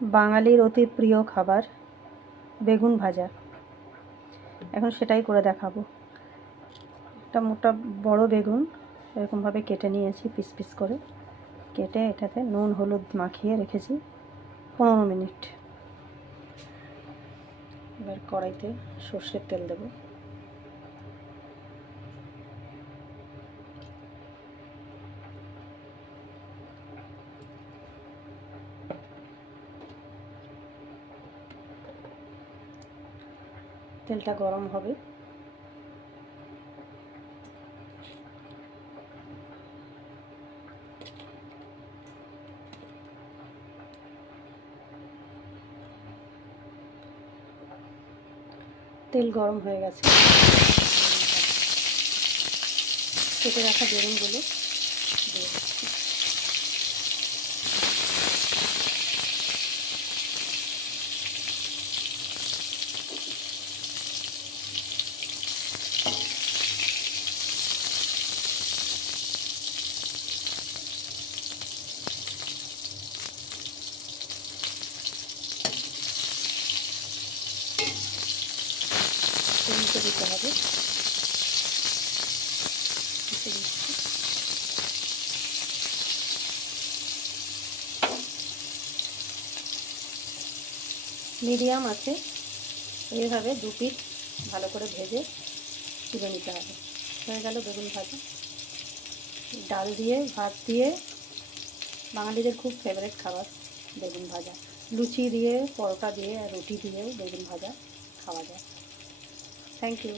বাঙালির অতি প্রিয় খাবার বেগুন ভাজা। এখন সেটাই করে দেখাবো। একটা মোটা বড় বেগুন এরকমভাবে কেটে নিয়েছি, পিস পিস করে কেটে এটাতে নুন হলুদ মাখিয়ে রেখেছি 15 মিনিট। এবার কড়াইতে সর্ষের তেল দেব। তেলটা গরম হবে, তেল গরম হয়ে গেছে। কেটে রাখা বেগুনগুলো দিয়ে দিচ্ছি। নিচে দিতে হবে, মিডিয়াম আছে এইভাবে 2 পিঠ ভালো করে ভেজে তুলে নিতে হবে। হয়ে গেল বেগুন ভাজা। ডাল দিয়ে ভাত দিয়ে বাঙালিদের খুব ফেভারিট খাবার বেগুন ভাজা। লুচি দিয়ে, পরোটা দিয়ে আর রুটি দিয়েও বেগুন ভাজা খাওয়া যায়। Thank you.